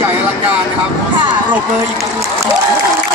ใหญ่อลังการนะครับค่ะ ปรบมืออีกครั้งหนึ่ง